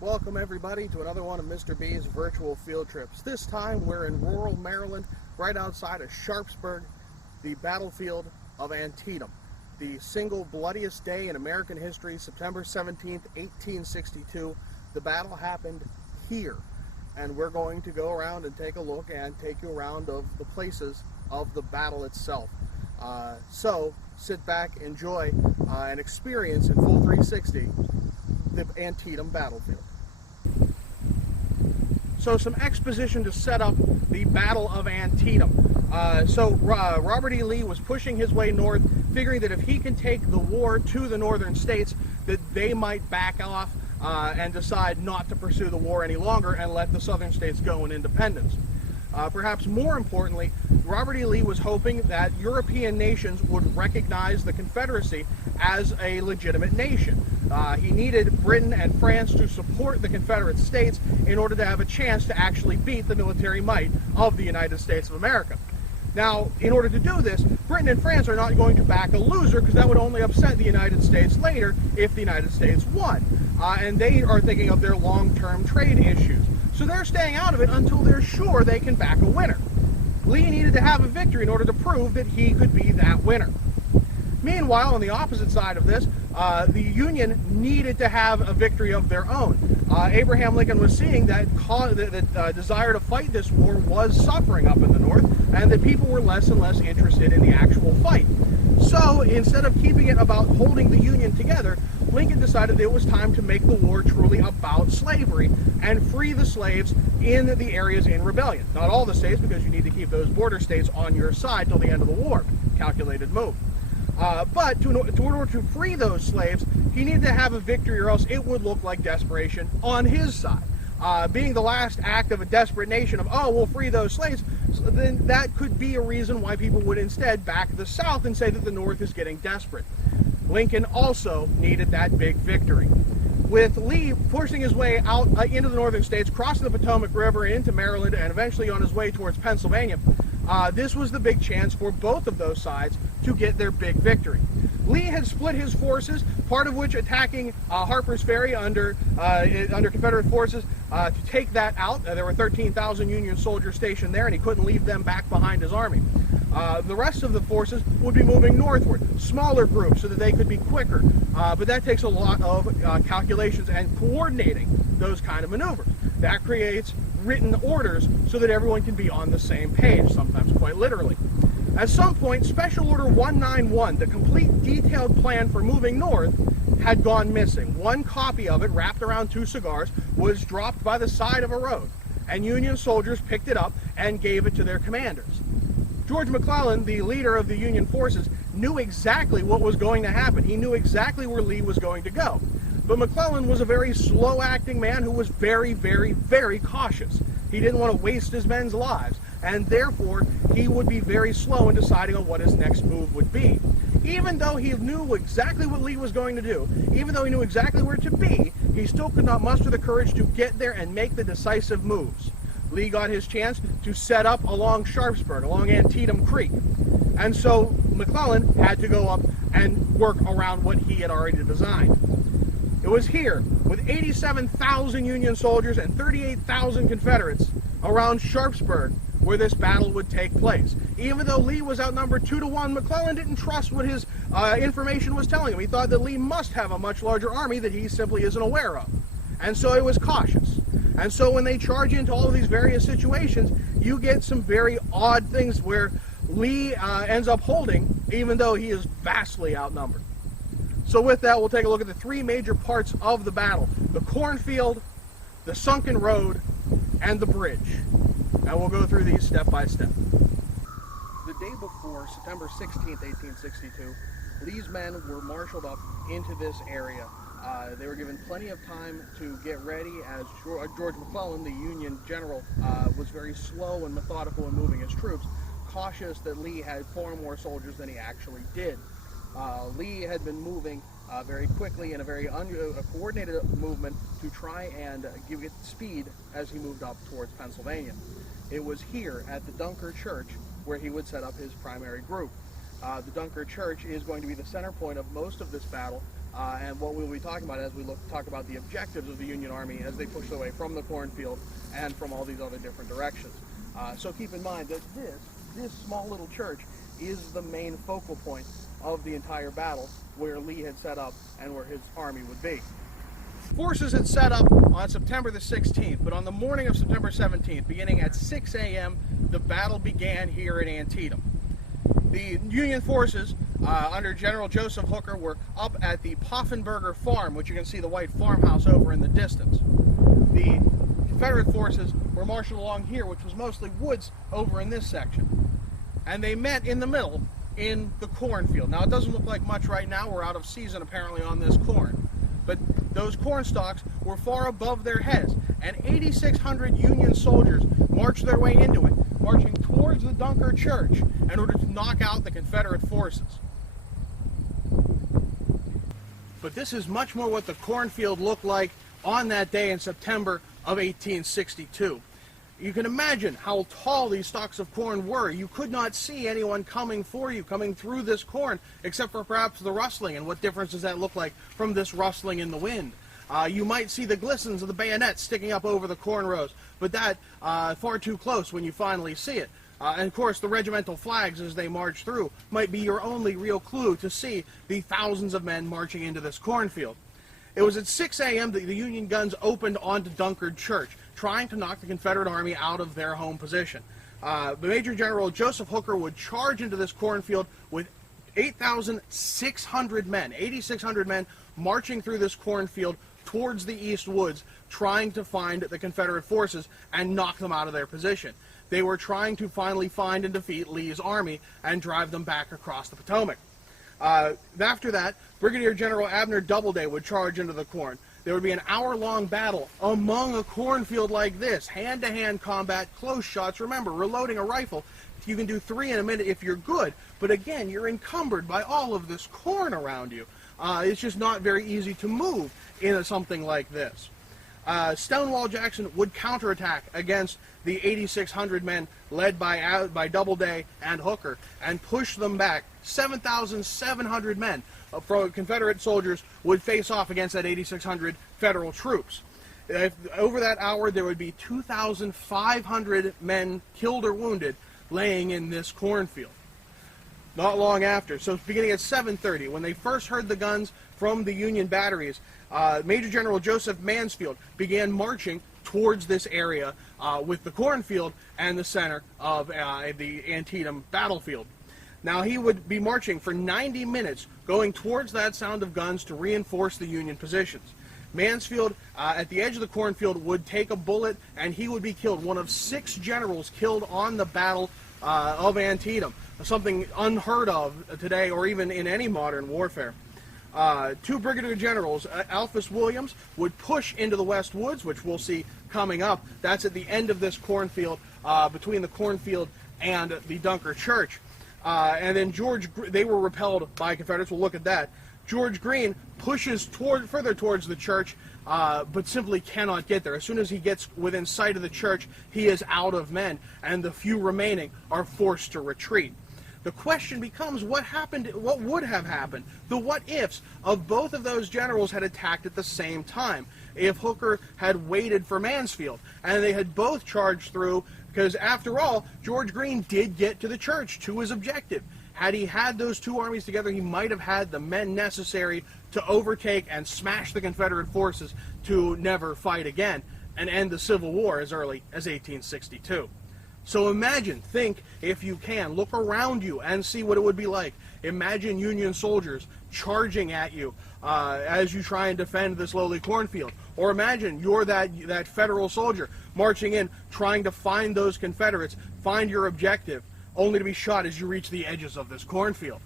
Welcome everybody to another one of Mr. B's virtual field trips. This time we're in rural Maryland, right outside of Sharpsburg, the battlefield of Antietam. The single bloodiest day in American history, September 17th, 1862. The battle happened here, and we're going to go around and take a look and take you around of the places of the battle itself. So sit back, enjoy, and experience in full 360 the Antietam battlefield. So some exposition to set up the Battle of Antietam. Robert E. Lee was pushing his way north, figuring that if he can take the war to the northern states, that they might back off and decide not to pursue the war any longer and let the southern states go in independence. Perhaps more importantly, Robert E. Lee was hoping that European nations would recognize the Confederacy as a legitimate nation. He needed Britain and France to support the Confederate States in order to have a chance to actually beat the military might of the United States of America. Now, in order to do this, Britain and France are not going to back a loser, because that would only upset the United States later if the United States won. And they are thinking of their long-term trade issues. So they're staying out of it until they're sure they can back a winner. Lee needed to have a victory in order to prove that he could be that winner. Meanwhile, on the opposite side of this, the Union needed to have a victory of their own. Abraham Lincoln was seeing that the desire to fight this war was suffering up in the north, and that people were less and less interested in the actual fight. So instead of keeping it about holding the Union together, Lincoln decided it was time to make the war truly about slavery and free the slaves in the areas in rebellion. Not all the states, because you need to keep those border states on your side till the end of the war. Calculated move. But in order to free those slaves, he needed to have a victory, or else it would look like desperation on his side. Being the last act of a desperate nation of, oh, we'll free those slaves, so then that could be a reason why people would instead back the South and say that the North is getting desperate. Lincoln also needed that big victory. With Lee pushing his way out into the northern states, crossing the Potomac River into Maryland, and eventually on his way towards Pennsylvania, this was the big chance for both of those sides to get their big victory. Lee had split his forces, part of which attacking Harper's Ferry under Confederate forces to take that out. There were 13,000 Union soldiers stationed there, and he couldn't leave them back behind his army. The rest of the forces would be moving northward, smaller groups, so that they could be quicker. But that takes a lot of calculations and coordinating those kind of maneuvers. That creates written orders so that everyone can be on the same page, sometimes quite literally. At some point, Special Order 191, the complete detailed plan for moving north, had gone missing. One copy of it, wrapped around 2 cigars, was dropped by the side of a road, and Union soldiers picked it up and gave it to their commanders. George McClellan, the leader of the Union forces, knew exactly what was going to happen. He knew exactly where Lee was going to go. But McClellan was a very slow-acting man who was very, very, very cautious. He didn't want to waste his men's lives, and therefore he would be very slow in deciding on what his next move would be. Even though he knew exactly what Lee was going to do, even though he knew exactly where to be, he still could not muster the courage to get there and make the decisive moves. Lee got his chance to set up along Sharpsburg, along Antietam Creek. And so McClellan had to go up and work around what he had already designed. It was here, with 87,000 Union soldiers and 38,000 Confederates around Sharpsburg, where this battle would take place. Even though Lee was outnumbered 2-1, McClellan didn't trust what his information was telling him. He thought that Lee must have a much larger army that he simply isn't aware of. And so he was cautious. And so when they charge into all of these various situations, you get some very odd things where Lee ends up holding, even though he is vastly outnumbered. So with that, we'll take a look at the 3 major parts of the battle: the Cornfield, the Sunken Road, and the bridge. And we'll go through these step by step. The day before, September 16th, 1862, Lee's men were marshaled up into this area. They were given plenty of time to get ready, as George McClellan, the Union general, was very slow and methodical in moving his troops, cautious that Lee had far more soldiers than he actually did. Lee had been moving very quickly in a very coordinated movement to try and give it speed as he moved up towards Pennsylvania. It was here at the Dunker Church where he would set up his primary group. The Dunker Church is going to be the center point of most of this battle, and what we'll be talking about as we talk about the objectives of the Union Army as they push their way from the cornfield and from all these other different directions. So keep in mind that this small little church is the main focal point of the entire battle, where Lee had set up and where his army would be. Forces had set up on September the 16th, but on the morning of September 17th, beginning at 6 a.m., the battle began here in Antietam. The Union forces, under General Joseph Hooker, were up at the Poffenberger Farm, which you can see the white farmhouse over in the distance. The Confederate forces were marshaled along here, which was mostly woods over in this section. And they met in the middle in the cornfield. Now, it doesn't look like much right now. We're out of season, apparently, on this corn. But those corn stalks were far above their heads, and 8,600 Union soldiers marched their way into it, marching towards the Dunker Church in order to knock out the Confederate forces. But this is much more what the cornfield looked like on that day in September of 1862. You can imagine how tall these stalks of corn were. You could not see anyone coming for you, coming through this corn, except for perhaps the rustling. And what difference does that look like from this rustling in the wind? You might see the glistens of the bayonets sticking up over the corn rows, but that far too close when you finally see it. And of course, the regimental flags as they march through might be your only real clue to see the thousands of men marching into this cornfield. It was at 6 a.m. that the Union guns opened onto Dunkard Church, trying to knock the Confederate Army out of their home position. Major General Joseph Hooker would charge into this cornfield with 8,600 men, 8,600 men marching through this cornfield towards the east woods, trying to find the Confederate forces and knock them out of their position. They were trying to finally find and defeat Lee's army and drive them back across the Potomac. After that, Brigadier General Abner Doubleday would charge into the corn. There would be an hour-long battle among a cornfield like this, hand-to-hand combat, close shots. Remember, reloading a rifle, you can do 3 in a minute if you're good, but again, you're encumbered by all of this corn around you. It's just not very easy to move in something like this. Stonewall Jackson would counterattack against the 8,600 men led by Doubleday and Hooker and push them back. 7,700 men from Confederate soldiers would face off against that 8,600 Federal troops. Over that hour, there would be 2,500 men killed or wounded laying in this cornfield. Not long after, so beginning at 7:30, when they first heard the guns from the Union batteries, Major General Joseph Mansfield began marching towards this area with the cornfield and the center of the Antietam battlefield. Now, he would be marching for 90 minutes, going towards that sound of guns to reinforce the Union positions. Mansfield, at the edge of the cornfield, would take a bullet, and he would be killed. One of 6 generals killed on the Battle of Antietam, something unheard of today or even in any modern warfare. 2 brigadier generals, Alphus Williams, would push into the West Woods, which we'll see coming up. That's at the end of this cornfield, between the cornfield and the Dunker Church. And then they were repelled by Confederates. We'll look at that. George Greene pushes further towards the church, but simply cannot get there. As soon as he gets within sight of the church, he is out of men, and the few remaining are forced to retreat. The question becomes, what would have happened? The what-ifs of both of those generals had attacked at the same time. If Hooker had waited for Mansfield, and they had both charged through, because after all, George Greene did get to the church, to his objective. Had he had those 2 armies together, he might have had the men necessary to overtake and smash the Confederate forces to never fight again and end the Civil War as early as 1862. So imagine, think, if you can, look around you and see what it would be like. Imagine Union soldiers charging at you as you try and defend this lowly cornfield. Or imagine you're that Federal soldier marching in, trying to find those Confederates, find your objective, only to be shot as you reach the edges of this cornfield.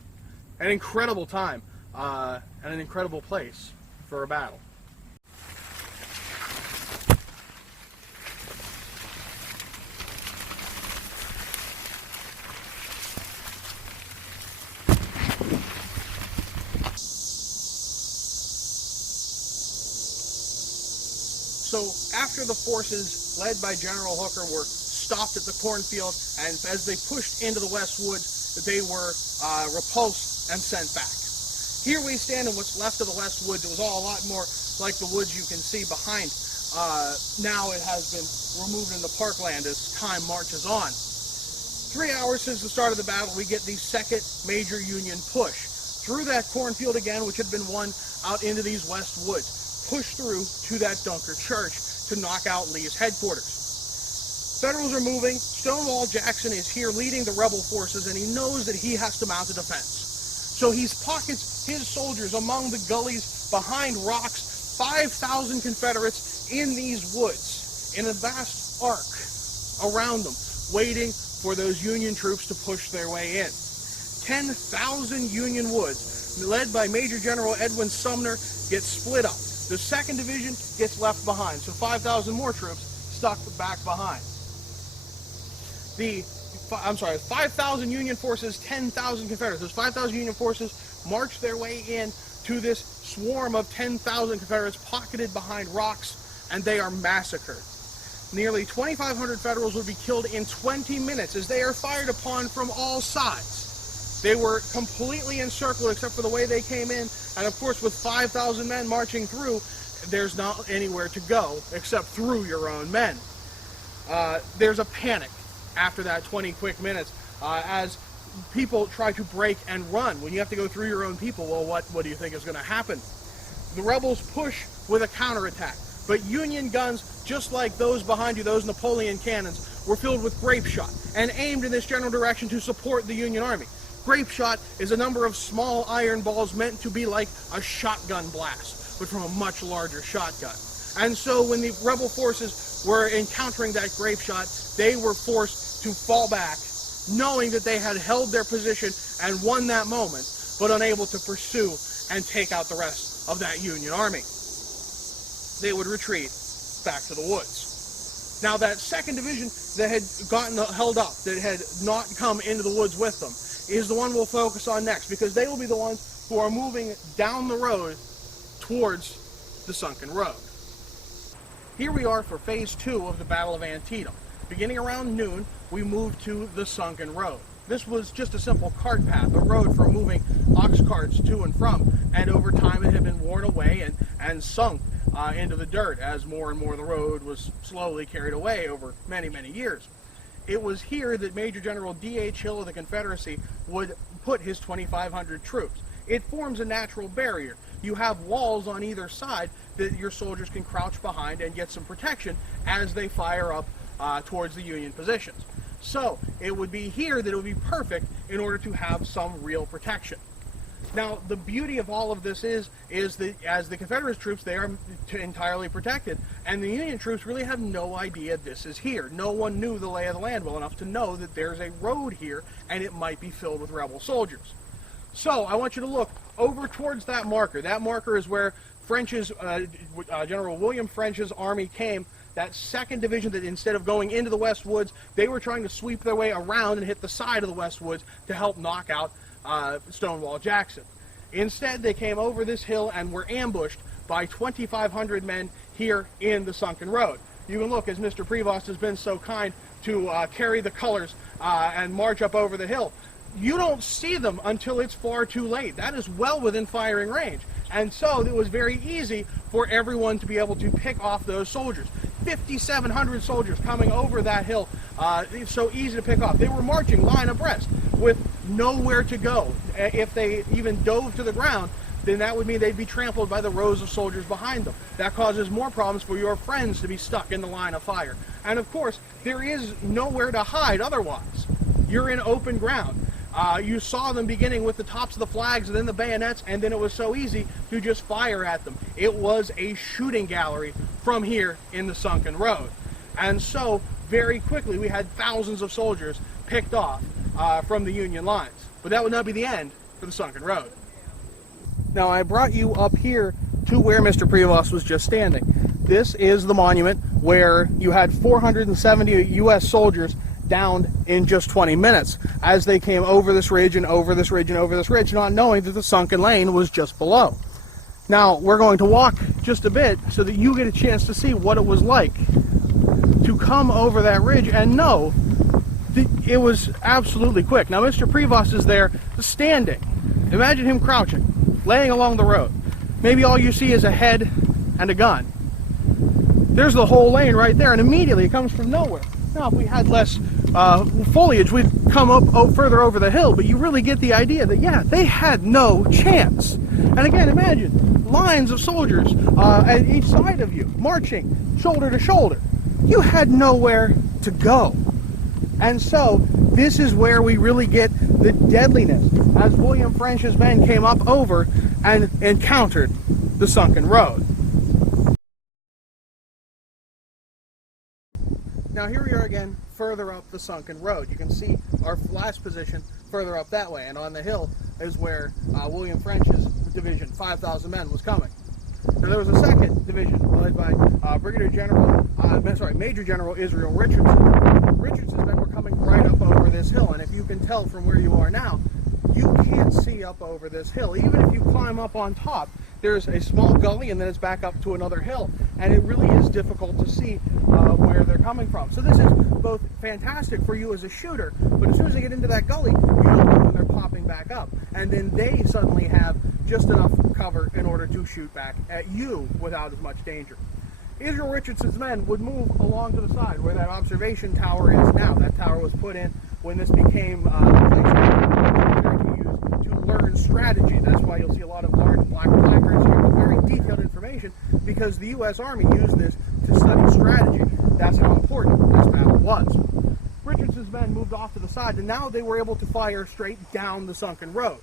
An incredible time and an incredible place for a battle. So after the forces led by General Hooker were stopped at the cornfield, and as they pushed into the West Woods, they were repulsed and sent back. Here we stand in what's left of the West Woods. It was all a lot more like the woods you can see behind. Now it has been removed into parkland as time marches on. 3 hours since the start of the battle, we get the second major Union push through that cornfield again, which had been won out into these West Woods, push through to that Dunker Church to knock out Lee's headquarters. Federals are moving. Stonewall Jackson is here leading the rebel forces, and he knows that he has to mount a defense. So he pockets his soldiers among the gullies, behind rocks, 5,000 Confederates in these woods, in a vast arc around them, waiting for those Union troops to push their way in. 10,000 Union woods, led by Major General Edwin Sumner, gets split up. The 2nd Division gets left behind, so 5,000 more troops stuck back behind. 5,000 Union forces, 10,000 Confederates. Those 5,000 Union forces march their way in to this swarm of 10,000 Confederates pocketed behind rocks, and they are massacred. Nearly 2,500 Federals would be killed in 20 minutes as they are fired upon from all sides. They were completely encircled except for the way they came in, and of course with 5,000 men marching through, there's not anywhere to go except through your own men. There's a panic after that 20 quick minutes as people try to break and run. When you have to go through your own people, well, what do you think is going to happen? The rebels push with a counterattack, but Union guns, just like those behind you, those Napoleon cannons, were filled with grape shot and aimed in this general direction to support the Union Army. Grape shot is a number of small iron balls meant to be like a shotgun blast, but from a much larger shotgun. And so when the rebel forces were encountering that grape shot, they were forced to fall back, knowing that they had held their position and won that moment, but unable to pursue and take out the rest of that Union Army. They would retreat back to the woods. Now that 2nd Division that had gotten held up, that had not come into the woods with them, is the one we'll focus on next, because they will be the ones who are moving down the road towards the Sunken Road. Here we are for Phase 2 of the Battle of Antietam. Beginning around noon, we moved to the Sunken Road. This was just a simple cart path, a road for moving ox carts to and from, and over time it had been worn away and sunk into the dirt as more and more of the road was slowly carried away over many, many years. It was here that Major General D.H. Hill of the Confederacy would put his 2,500 troops. It forms a natural barrier. You have walls on either side that your soldiers can crouch behind and get some protection as they fire up towards the Union positions. So it would be here that it would be perfect in order to have some real protection. Now, the beauty of all of this is that as the Confederate troops, they are entirely protected, and the Union troops really have no idea this is here. No one knew the lay of the land well enough to know that there's a road here, and it might be filled with rebel soldiers. So, I want you to look over towards that marker. That marker is where French's, General William French's army came. That 2nd Division, that instead of going into the West Woods, they were trying to sweep their way around and hit the side of the West Woods to help knock out Stonewall Jackson. Instead, they came over this hill and were ambushed by 2,500 men here in the Sunken Road. You can look, as Mr. Prebus has been so kind to carry the colors and march up over the hill. You don't see them until it's far too late. That is well within firing range. And so it was very easy for everyone to be able to pick off those soldiers. 5,700 soldiers coming over that hill. It's so easy to pick off. They were marching line abreast with nowhere to go. If they even dove to the ground, then that would mean they'd be trampled by the rows of soldiers behind them. That causes more problems for your friends to be stuck in the line of fire. And of course, there is nowhere to hide otherwise. You're in open ground. You saw them beginning with the tops of the flags and then the bayonets, and then it was so easy to just fire at them. It was a shooting gallery from here in the Sunken Road. And so, very quickly, we had thousands of soldiers picked off from the Union lines. But that would not be the end for the Sunken Road. Now, I brought you up here to where Mr. Prebus was just standing. This is the monument where you had 470 U.S. soldiers down in just 20 minutes as they came over this ridge and over this ridge and over this ridge, not knowing that the sunken lane was just below. Now, we're going to walk just a bit so that you get a chance to see what it was like to come over that ridge and know that it was absolutely quick. Now, Mr. Prebus is there standing. Imagine him crouching. laying along the road. Maybe all you see is a head and a gun. There's the whole lane right there, and immediately it comes from nowhere. Now, if we had less foliage, we'd come up further over the hill, but you really get the idea that, yeah, they had no chance. And again, imagine lines of soldiers at each side of you, marching shoulder to shoulder. You had nowhere to go. And so, this is where we really get the deadliness, as William French's men came up over and encountered the Sunken Road. Now here we are again, further up the Sunken Road. You can see our last position further up that way, and on the hill is where William French's division, 5,000 men, was coming. Now there was a second division led by Major General Israel Richardson. Richardson's men were coming right up over this hill, and if you can tell from where you are now, you can't see up over this hill. Even if you climb up on top, there's a small gully and then it's back up to another hill, and it really is difficult to see where they're coming from. So this is both fantastic for you as a shooter, but as soon as they get into that gully, you don't know when they're popping back up, and then they suddenly have just enough cover in order to shoot back at you without as much danger. Israel Richardson's men would move along to the side where that observation tower is now. That tower was put in when this became a place to use to learn strategy. That's why you'll see a lot of large black placards here with very detailed information, because the U.S. Army used this to study strategy. That's how important this battle was. Richardson's men moved off to the side, and now they were able to fire straight down the Sunken Road.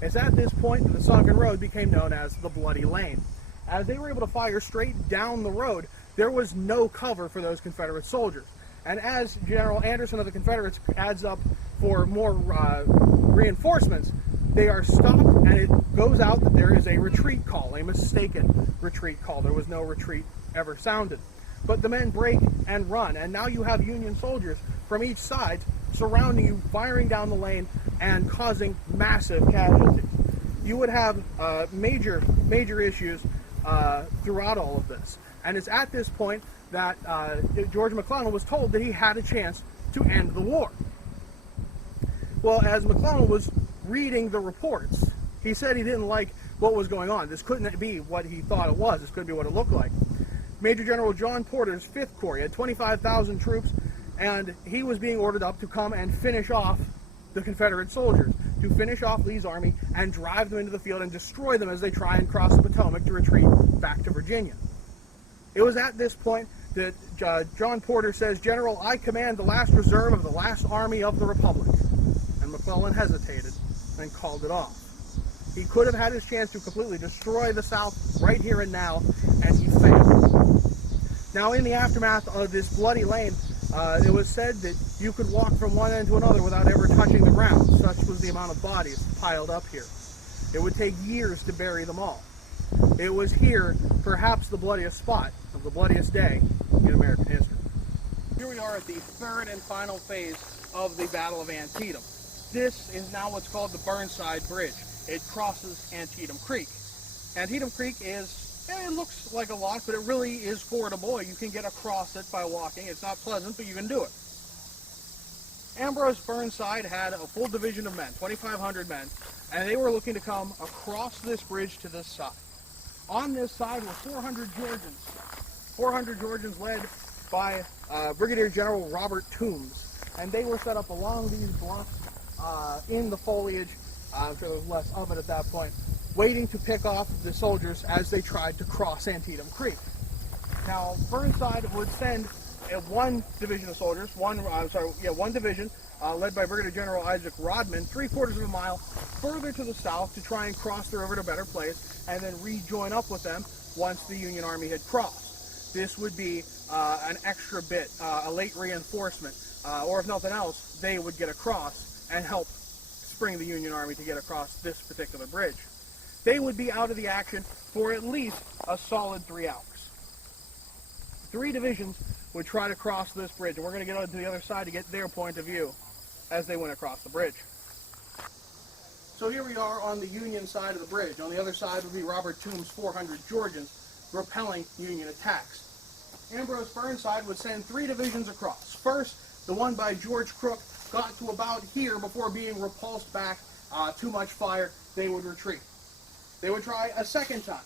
It's at this point that the Sunken Road became known as the Bloody Lane. As they were able to fire straight down the road, there was no cover for those Confederate soldiers. And as General Anderson of the Confederates adds up for more reinforcements, they are stopped, and it goes out that there is a retreat call, a mistaken retreat call. There was no retreat ever sounded. But the men break and run, and now you have Union soldiers from each side surrounding you, firing down the lane and causing massive casualties. You would have major issues throughout all of this. And it's at this point that George McClellan was told that he had a chance to end the war. Well, as McClellan was reading the reports, he said he didn't like what was going on. This couldn't be what he thought it was. This couldn't be what it looked like. Major General John Porter's 5th Corps, he had 25,000 troops, and he was being ordered up to come and finish off the Confederate soldiers, to finish off Lee's army and drive them into the field and destroy them as they try and cross the Potomac to retreat back to Virginia. It was at this point that John Porter says, "General, I command the last reserve of the last army of the Republic." And McClellan hesitated and called it off. He could have had his chance to completely destroy the South right here and now, and he failed. Now, in the aftermath of this bloody lane, it was said that you could walk from one end to another without ever touching the ground. Such was the amount of bodies piled up here. It would take years to bury them all. It was here, perhaps the bloodiest spot of the bloodiest day in American history. Here we are at the third and final phase of the Battle of Antietam. This is now what's called the Burnside Bridge. It crosses Antietam Creek. Antietam Creek it looks like a lot, but it really is fordable. You can get across it by walking. It's not pleasant, but you can do it. Ambrose Burnside had a full division of men, 2,500 men, and they were looking to come across this bridge to this side. On this side were 400 Georgians. 400 Georgians led by Brigadier General Robert Toombs, and they were set up along these bluffs in the foliage. I'm sure there was less of it at that point, waiting to pick off the soldiers as they tried to cross Antietam Creek. Now, Burnside would send one division of soldiers, one division led by Brigadier General Isaac Rodman, 3/4 of a mile further to the south to try and cross the river to a better place, and then rejoin up with them once the Union Army had crossed. This would be an extra bit, a late reinforcement, or if nothing else, they would get across and help spring the Union Army to get across this particular bridge. They would be out of the action for at least a solid 3 hours. 3 divisions would try to cross this bridge, and we're going to get on to the other side to get their point of view as they went across the bridge. So here we are on the Union side of the bridge. On the other side would be Robert Toombs' 400 Georgians repelling Union attacks. Ambrose Burnside would send 3 divisions across. First, the one by George Crook got to about here before being repulsed back. Too much fire, they would retreat. They would try a second time.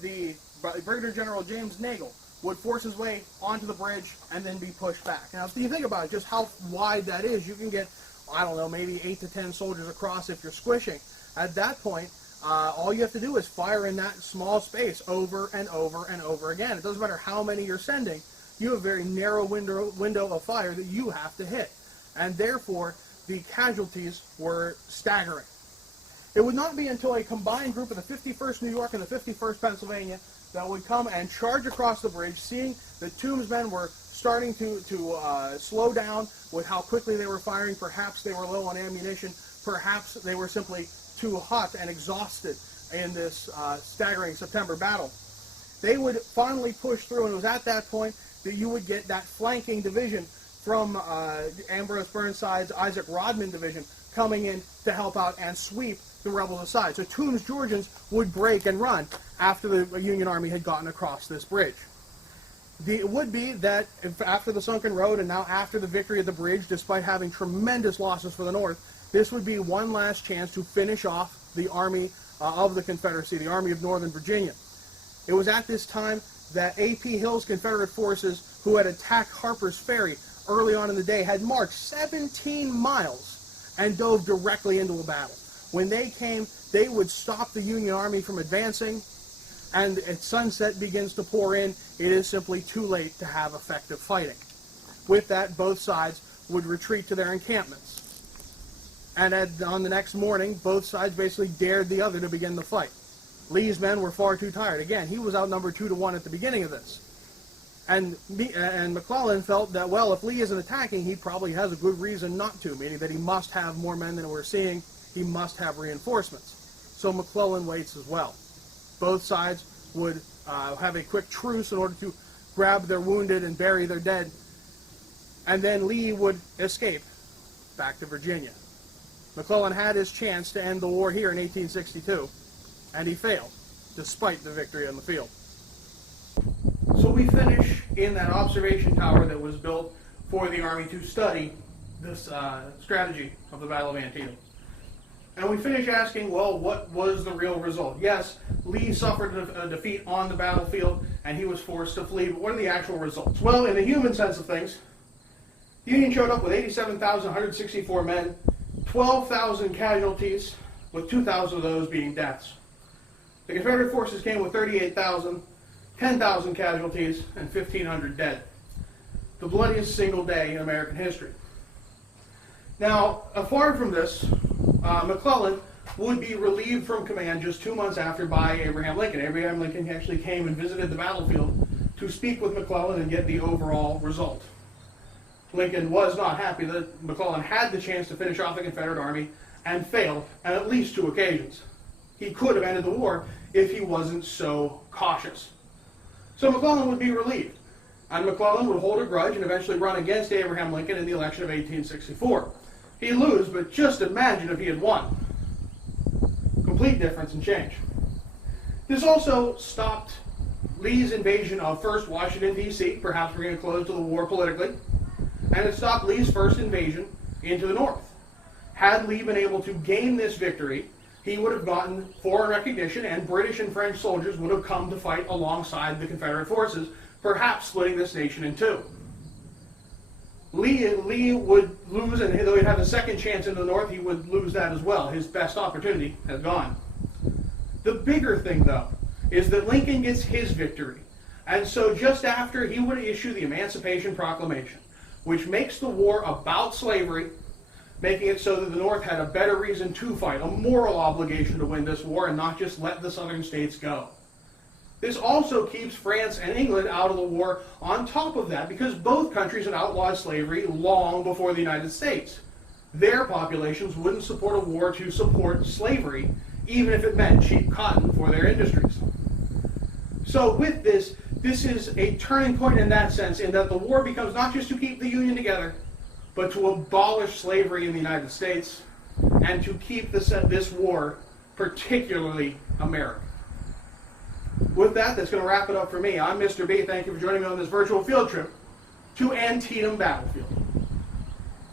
The Brigadier General James Nagle would force his way onto the bridge and then be pushed back. Now, if you think about it, just how wide that is, you can get, I don't know, maybe 8 to 10 soldiers across if you're squishing. At that point, all you have to do is fire in that small space over and over and over again. It doesn't matter how many you're sending. You have a very narrow window of fire that you have to hit. And therefore, the casualties were staggering. It would not be until a combined group of the 51st New York and the 51st Pennsylvania that would come and charge across the bridge, seeing that Toombs' men were starting to slow down with how quickly they were firing. Perhaps they were low on ammunition. Perhaps they were simply too hot and exhausted in this staggering September battle. They would finally push through, and it was at that point that you would get that flanking division from Ambrose Burnside's Isaac Rodman division coming in to help out and sweep the rebels aside. So Toombs' Georgians would break and run after the Union Army had gotten across this bridge. It would be that after the Sunken Road and now after the victory at the bridge, despite having tremendous losses for the North, this would be one last chance to finish off the army of the Confederacy, the Army of Northern Virginia. It was at this time that A.P. Hill's Confederate forces, who had attacked Harper's Ferry early on in the day, had marched 17 miles and dove directly into a battle. When they came, they would stop the Union Army from advancing, and as sunset begins to pour in, it is simply too late to have effective fighting. With that, both sides would retreat to their encampments. And on the next morning, both sides basically dared the other to begin the fight. Lee's men were far too tired. Again, he was outnumbered 2-1 at the beginning of this. And McClellan felt that, well, if Lee isn't attacking, he probably has a good reason not to, meaning that he must have more men than we're seeing. He must have reinforcements. So McClellan waits as well. Both sides would have a quick truce in order to grab their wounded and bury their dead. And then Lee would escape back to Virginia. McClellan had his chance to end the war here in 1862, and he failed, despite the victory on the field. So we finish in that observation tower that was built for the Army to study this strategy of the Battle of Antietam. And we finish asking, well, what was the real result? Yes, Lee suffered a defeat on the battlefield, and he was forced to flee, but what are the actual results? Well, in the human sense of things, the Union showed up with 87,164 men, 12,000 casualties, with 2,000 of those being deaths. The Confederate forces came with 38,000, 10,000 casualties, and 1,500 dead. The bloodiest single day in American history. Now, apart from this, McClellan would be relieved from command just 2 months after by Abraham Lincoln. Abraham Lincoln actually came and visited the battlefield to speak with McClellan and get the overall result. Lincoln was not happy that McClellan had the chance to finish off the Confederate Army and failed on at least 2 occasions. He could have ended the war if he wasn't so cautious. So McClellan would be relieved, and McClellan would hold a grudge and eventually run against Abraham Lincoln in the election of 1864. He'd lose, but just imagine if he had won. Complete difference and change. This also stopped Lee's invasion of first Washington, D.C., perhaps bringing a close to the war politically, and it stopped Lee's first invasion into the North. Had Lee been able to gain this victory, he would have gotten foreign recognition, and British and French soldiers would have come to fight alongside the Confederate forces, perhaps splitting this nation in two. Lee would lose, and though he'd have the second chance in the North, he would lose that as well. His best opportunity has gone. The bigger thing, though, is that Lincoln gets his victory. And so just after, he would issue the Emancipation Proclamation, which makes the war about slavery, making it so that the North had a better reason to fight, a moral obligation to win this war and not just let the southern states go. This also keeps France and England out of the war on top of that, because both countries had outlawed slavery long before the United States. Their populations wouldn't support a war to support slavery, even if it meant cheap cotton for their industries. So with this is a turning point in that sense, in that the war becomes not just to keep the Union together, but to abolish slavery in the United States and to keep this war particularly American. With that, that's going to wrap it up for me. I'm Mr. B. Thank you for joining me on this virtual field trip to Antietam Battlefield.